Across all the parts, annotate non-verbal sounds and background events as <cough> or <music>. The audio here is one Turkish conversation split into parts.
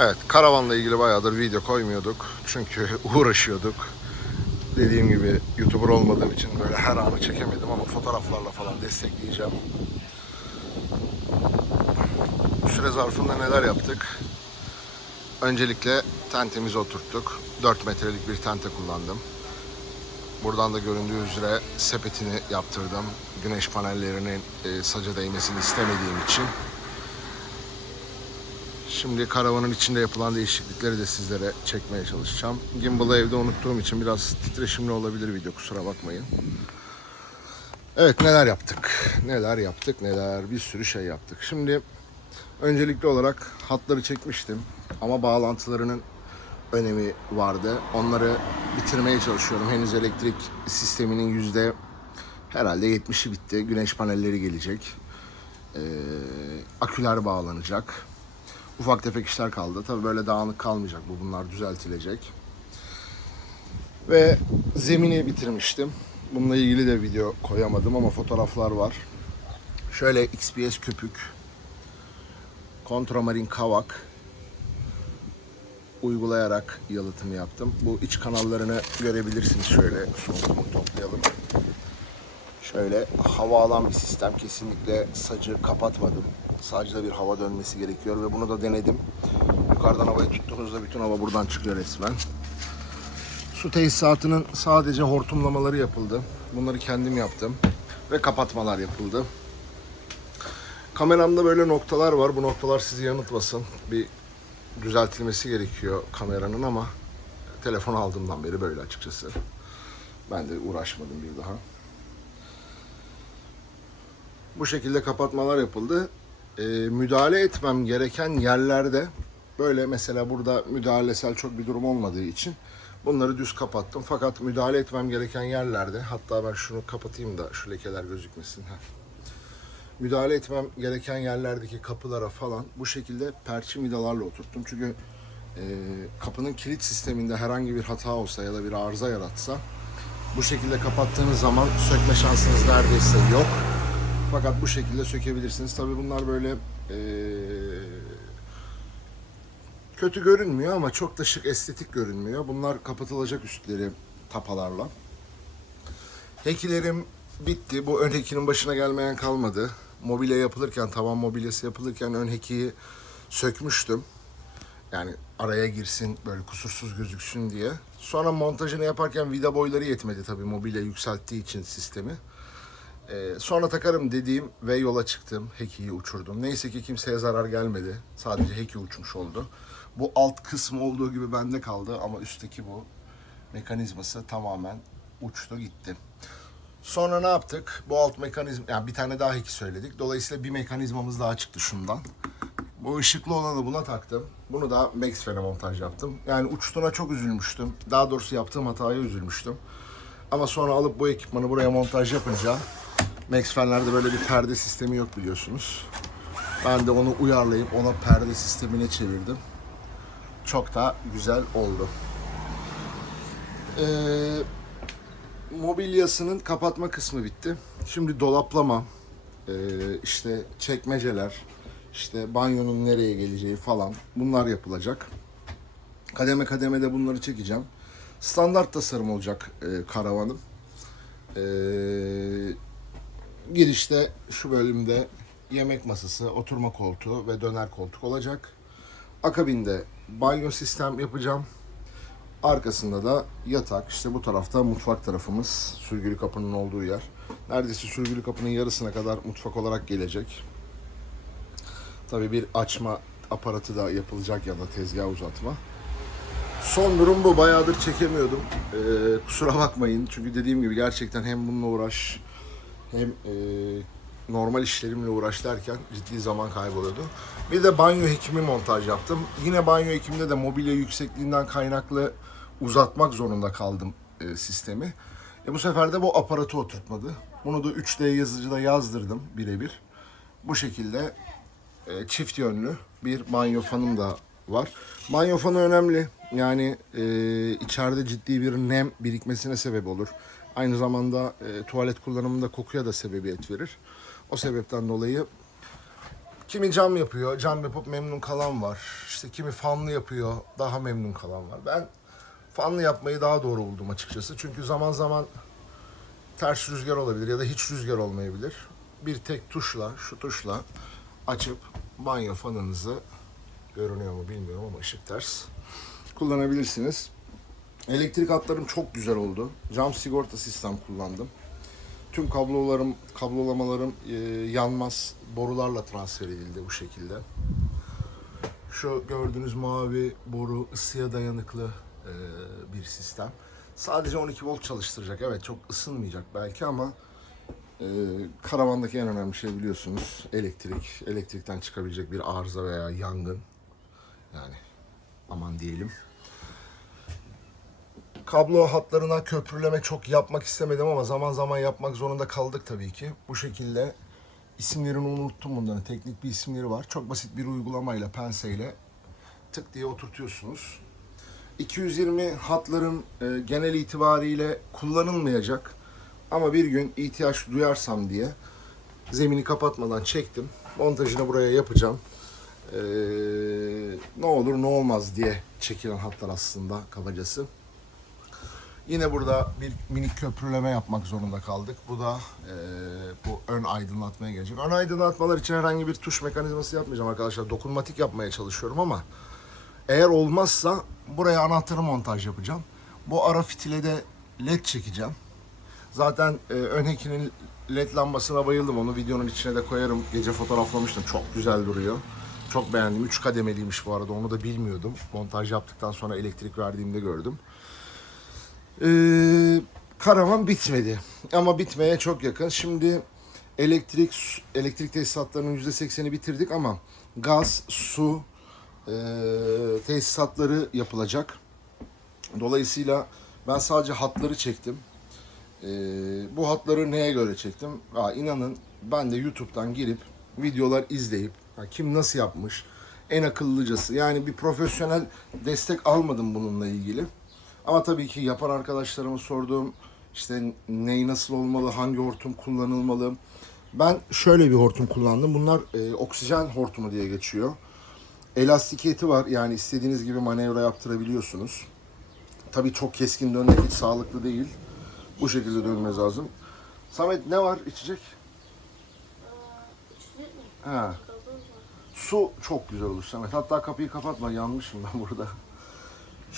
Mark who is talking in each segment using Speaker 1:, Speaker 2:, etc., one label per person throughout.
Speaker 1: Evet, karavanla ilgili bayağıdır video koymuyorduk. Çünkü <laughs> uğraşıyorduk. Dediğim gibi YouTuber olmadığım için böyle her anı çekemedim ama fotoğraflarla falan destekleyeceğim. Bu süre zarfında neler yaptık? Öncelikle tentemizi oturttuk. 4 metrelik bir tente kullandım. Buradan da göründüğü üzere sepetini yaptırdım. Güneş panellerinin e, saca değmesini istemediğim için. Şimdi karavanın içinde yapılan değişiklikleri de sizlere çekmeye çalışacağım. Gimbal'ı evde unuttuğum için biraz titreşimli olabilir video kusura bakmayın. Evet neler yaptık? Neler yaptık? Neler? Bir sürü şey yaptık. Şimdi öncelikli olarak hatları çekmiştim ama bağlantılarının önemi vardı. Onları bitirmeye çalışıyorum. Henüz elektrik sisteminin yüzde herhalde 70'i bitti. Güneş panelleri gelecek. Ee, aküler bağlanacak. Ufak tefek işler kaldı. Tabii böyle dağınık kalmayacak bu. Bunlar düzeltilecek. Ve zemini bitirmiştim. Bununla ilgili de video koyamadım ama fotoğraflar var. Şöyle XPS köpük, kontramarin kavak uygulayarak yalıtım yaptım. Bu iç kanallarını görebilirsiniz şöyle. Soğutumu toplayalım. Şöyle hava alan bir sistem. Kesinlikle sacı kapatmadım. Sacda bir hava dönmesi gerekiyor ve bunu da denedim. Yukarıdan havayı tuttuğunuzda bütün hava buradan çıkıyor resmen. Su tesisatının sadece hortumlamaları yapıldı. Bunları kendim yaptım. Ve kapatmalar yapıldı. Kameramda böyle noktalar var. Bu noktalar sizi yanıltmasın. Bir düzeltilmesi gerekiyor kameranın ama telefon aldığımdan beri böyle açıkçası. Ben de uğraşmadım bir daha. Bu şekilde kapatmalar yapıldı. Ee, müdahale etmem gereken yerlerde böyle mesela burada müdahalesel çok bir durum olmadığı için bunları düz kapattım. Fakat müdahale etmem gereken yerlerde hatta ben şunu kapatayım da şu lekeler gözükmesin. Heh. Müdahale etmem gereken yerlerdeki kapılara falan bu şekilde perçin vidalarla oturttum. Çünkü e, kapının kilit sisteminde herhangi bir hata olsa ya da bir arıza yaratsa bu şekilde kapattığınız zaman sökme şansınız neredeyse yok. Fakat bu şekilde sökebilirsiniz. Tabi bunlar böyle eee, kötü görünmüyor ama çok da şık estetik görünmüyor. Bunlar kapatılacak üstleri tapalarla. Hekilerim bitti. Bu ön hekinin başına gelmeyen kalmadı. Mobilya yapılırken, tavan mobilyası yapılırken ön hekiyi sökmüştüm. Yani araya girsin böyle kusursuz gözüksün diye. Sonra montajını yaparken vida boyları yetmedi tabii mobilya yükselttiği için sistemi. Ee, sonra takarım dediğim ve yola çıktım. Heki'yi uçurdum. Neyse ki kimseye zarar gelmedi. Sadece Heki uçmuş oldu. Bu alt kısmı olduğu gibi bende kaldı ama üstteki bu mekanizması tamamen uçtu gitti. Sonra ne yaptık? Bu alt mekanizma, yani bir tane daha Heki söyledik. Dolayısıyla bir mekanizmamız daha çıktı şundan. Bu ışıklı olanı buna taktım. Bunu da Maxfer'e montaj yaptım. Yani uçtuğuna çok üzülmüştüm. Daha doğrusu yaptığım hataya üzülmüştüm. Ama sonra alıp bu ekipmanı buraya montaj yapınca Maxfer'lerde böyle bir perde sistemi yok biliyorsunuz. Ben de onu uyarlayıp ona perde sistemine çevirdim. Çok da güzel oldu. Ee, mobilyasının kapatma kısmı bitti. Şimdi dolaplama, ee, işte çekmeceler, işte banyonun nereye geleceği falan bunlar yapılacak. Kademe kademe de bunları çekeceğim. Standart tasarım olacak e, karavanım. E, girişte şu bölümde yemek masası, oturma koltuğu ve döner koltuk olacak. Akabinde banyo sistem yapacağım. Arkasında da yatak. İşte bu tarafta mutfak tarafımız. Sürgülü kapının olduğu yer. Neredeyse sürgülü kapının yarısına kadar mutfak olarak gelecek. Tabii bir açma aparatı da yapılacak ya da tezgah uzatma. Son durum bu. Bayağıdır çekemiyordum. Ee, kusura bakmayın. Çünkü dediğim gibi gerçekten hem bununla uğraş hem e, normal işlerimle uğraş derken ciddi zaman kayboluyordu. Bir de banyo hekimi montaj yaptım. Yine banyo hekimde de mobilya yüksekliğinden kaynaklı uzatmak zorunda kaldım e, sistemi. E, bu sefer de bu aparatı oturtmadı. Bunu da 3D yazıcıda yazdırdım birebir. Bu şekilde e, çift yönlü bir banyo fanım da var. Banyo fanı önemli. Yani e, içeride ciddi bir nem birikmesine sebep olur. Aynı zamanda e, tuvalet kullanımında kokuya da sebebiyet verir. O sebepten dolayı Kimi cam yapıyor, cam yapıp memnun kalan var. İşte kimi fanlı yapıyor, daha memnun kalan var. Ben fanlı yapmayı daha doğru buldum açıkçası. Çünkü zaman zaman ters rüzgar olabilir ya da hiç rüzgar olmayabilir. Bir tek tuşla, şu tuşla açıp banyo fanınızı görünüyor mu bilmiyorum ama ışık ters kullanabilirsiniz. Elektrik hatlarım çok güzel oldu. Cam sigorta sistem kullandım. Tüm kablolarım, kablolamalarım e, yanmaz borularla transfer edildi bu şekilde. Şu gördüğünüz mavi boru ısıya dayanıklı e, bir sistem. Sadece 12 volt çalıştıracak. Evet çok ısınmayacak belki ama e, karavandaki en önemli şey biliyorsunuz elektrik. Elektrikten çıkabilecek bir arıza veya yangın. Yani aman diyelim. Kablo hatlarına köprüleme çok yapmak istemedim ama zaman zaman yapmak zorunda kaldık tabii ki. Bu şekilde isimlerini unuttum bunların. Teknik bir isimleri var. Çok basit bir uygulamayla, penseyle tık diye oturtuyorsunuz. 220 hatların e, genel itibariyle kullanılmayacak. Ama bir gün ihtiyaç duyarsam diye zemini kapatmadan çektim. Montajını buraya yapacağım. Ee, ne olur ne olmaz diye çekilen hatlar aslında kabacası. Yine burada bir minik köprüleme yapmak zorunda kaldık. Bu da eee, bu ön aydınlatmaya gelecek. Ön aydınlatmalar için herhangi bir tuş mekanizması yapmayacağım arkadaşlar. Dokunmatik yapmaya çalışıyorum ama eğer olmazsa buraya anahtarı montaj yapacağım. Bu ara fitile de led çekeceğim. Zaten e, ön hekinin led lambasına bayıldım. Onu videonun içine de koyarım. Gece fotoğraflamıştım. Çok güzel duruyor. Çok beğendim. 3 kademeliymiş bu arada. Onu da bilmiyordum. Montaj yaptıktan sonra elektrik verdiğimde gördüm. Ee, karavan bitmedi. Ama bitmeye çok yakın. Şimdi elektrik elektrik tesisatlarının %80'i bitirdik ama gaz, su e, tesisatları yapılacak. Dolayısıyla ben sadece hatları çektim. Ee, bu hatları neye göre çektim? Aa, inanın ben de YouTube'dan girip videolar izleyip ha, kim nasıl yapmış en akıllıcası yani bir profesyonel destek almadım bununla ilgili. Ama tabii ki yapan arkadaşlarıma sorduğum işte ney nasıl olmalı, hangi hortum kullanılmalı. Ben şöyle bir hortum kullandım. Bunlar e, oksijen hortumu diye geçiyor. Elastikiyeti var yani istediğiniz gibi manevra yaptırabiliyorsunuz. Tabii çok keskin dönmek hiç sağlıklı değil. Bu şekilde dönmeniz lazım. Samet ne var içecek? Ha. Su çok güzel olur Samet. Hatta kapıyı kapatma yanmışım ben burada.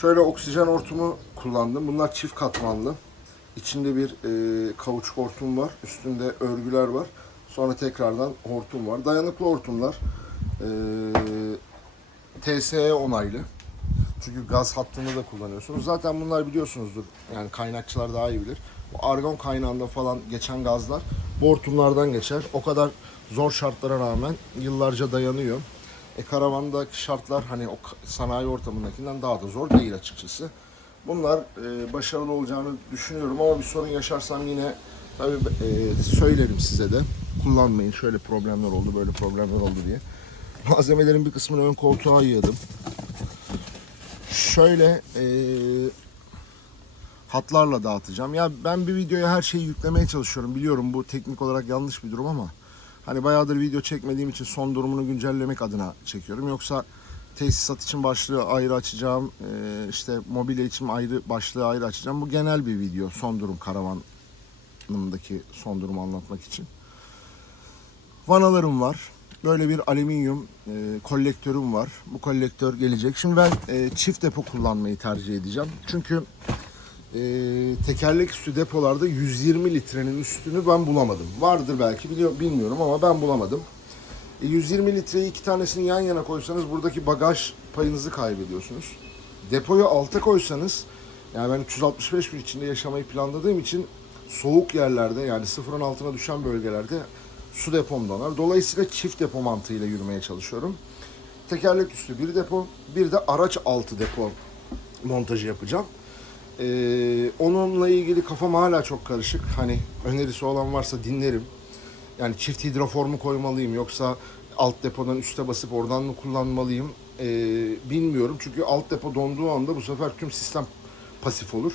Speaker 1: Şöyle oksijen hortumu kullandım. Bunlar çift katmanlı. İçinde bir e, kauçuk hortum var. Üstünde örgüler var. Sonra tekrardan hortum var. Dayanıklı hortumlar. E, TSE onaylı. Çünkü gaz hattını da kullanıyorsunuz. Zaten bunlar biliyorsunuzdur. Yani kaynakçılar daha iyi bilir. Bu argon kaynağında falan geçen gazlar bu hortumlardan geçer. O kadar zor şartlara rağmen yıllarca dayanıyor. E karavandaki şartlar hani o sanayi ortamındakinden daha da zor değil açıkçası. Bunlar e, başarılı olacağını düşünüyorum ama bir sorun yaşarsam yine tabii e, söylerim size de. Kullanmayın şöyle problemler oldu böyle problemler oldu diye. Malzemelerin bir kısmını ön koltuğa yığdım. Şöyle e, hatlarla dağıtacağım. Ya ben bir videoya her şeyi yüklemeye çalışıyorum. Biliyorum bu teknik olarak yanlış bir durum ama hani bayağıdır video çekmediğim için son durumunu güncellemek adına çekiyorum. Yoksa tesisat için başlığı ayrı açacağım. e, işte mobilya için ayrı başlığı ayrı açacağım. Bu genel bir video. Son durum karavanımdaki son durumu anlatmak için. Vanalarım var. Böyle bir alüminyum e, kolektörüm var. Bu kolektör gelecek. Şimdi ben e, çift depo kullanmayı tercih edeceğim. Çünkü e, tekerlek üstü depolarda 120 litrenin üstünü ben bulamadım. Vardır belki biliyor, bilmiyorum ama ben bulamadım. E, 120 litreyi iki tanesini yan yana koysanız buradaki bagaj payınızı kaybediyorsunuz. Depoyu alta koysanız yani ben 365 gün içinde yaşamayı planladığım için soğuk yerlerde yani sıfırın altına düşen bölgelerde su depom donar. Dolayısıyla çift depo mantığıyla yürümeye çalışıyorum. Tekerlek üstü bir depo, bir de araç altı depo montajı yapacağım. Ee, onunla ilgili kafam hala çok karışık. Hani önerisi olan varsa dinlerim. Yani çift hidroformu koymalıyım yoksa alt depodan üste basıp oradan mı kullanmalıyım Ee, bilmiyorum. Çünkü alt depo donduğu anda bu sefer tüm sistem pasif olur.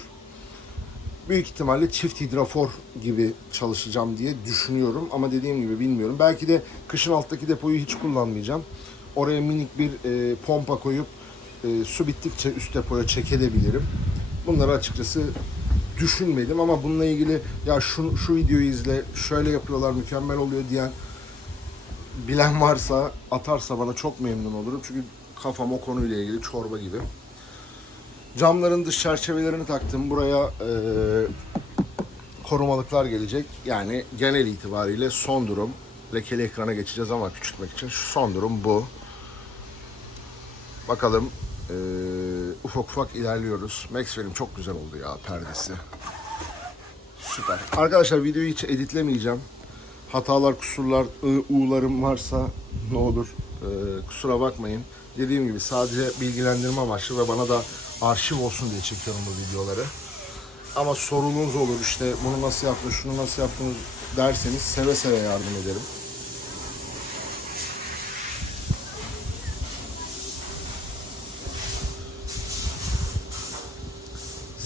Speaker 1: Büyük ihtimalle çift hidrafor gibi çalışacağım diye düşünüyorum. Ama dediğim gibi bilmiyorum. Belki de kışın alttaki depoyu hiç kullanmayacağım. Oraya minik bir e, pompa koyup e, su bittikçe üst depoya çekebilirim. Bunları açıkçası düşünmedim ama bununla ilgili ya şu, şu videoyu izle, şöyle yapıyorlar mükemmel oluyor diyen bilen varsa atarsa bana çok memnun olurum. Çünkü kafam o konuyla ilgili çorba gibi. Camların dış çerçevelerini taktım. Buraya e, korumalıklar gelecek. Yani genel itibariyle son durum. Lekeli ekrana geçeceğiz ama küçültmek için. Şu son durum bu. Bakalım e, ufak ufak ilerliyoruz. Maxwell'im çok güzel oldu ya perdesi. Süper. Arkadaşlar videoyu hiç editlemeyeceğim. Hatalar, kusurlar, u'larım varsa ne olur e, kusura bakmayın. Dediğim gibi sadece bilgilendirme amaçlı ve bana da arşiv olsun diye çekiyorum bu videoları. Ama sorunuz olur işte bunu nasıl yaptın, şunu nasıl yaptınız derseniz seve seve yardım ederim.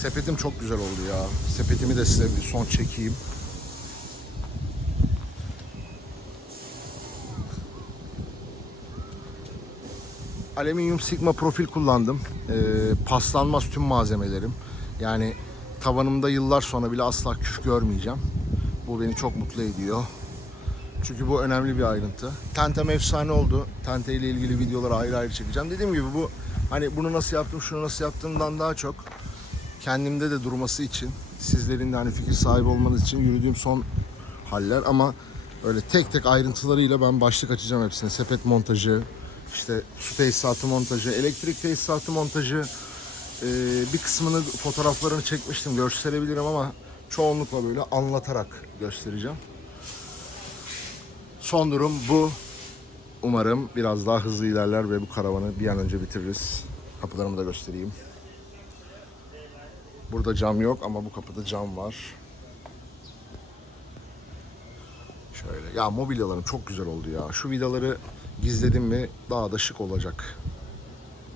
Speaker 1: Sepetim çok güzel oldu ya. Sepetimi de size bir son çekeyim. Alüminyum sigma profil kullandım. Ee, paslanmaz tüm malzemelerim. Yani tavanımda yıllar sonra bile asla küf görmeyeceğim. Bu beni çok mutlu ediyor. Çünkü bu önemli bir ayrıntı. Tentem efsane oldu. Tente ile ilgili videoları ayrı ayrı çekeceğim. Dediğim gibi bu hani bunu nasıl yaptım, şunu nasıl yaptığımdan daha çok kendimde de durması için, sizlerin de hani fikir sahibi olmanız için yürüdüğüm son haller ama öyle tek tek ayrıntılarıyla ben başlık açacağım hepsine. Sepet montajı, işte su tesisatı montajı, elektrik tesisatı montajı, ee, bir kısmını fotoğraflarını çekmiştim gösterebilirim ama çoğunlukla böyle anlatarak göstereceğim. Son durum bu. Umarım biraz daha hızlı ilerler ve bu karavanı bir an önce bitiririz. Kapılarımı da göstereyim. Burada cam yok ama bu kapıda cam var. Şöyle. Ya mobilyalarım çok güzel oldu ya. Şu vidaları gizledim mi daha da şık olacak.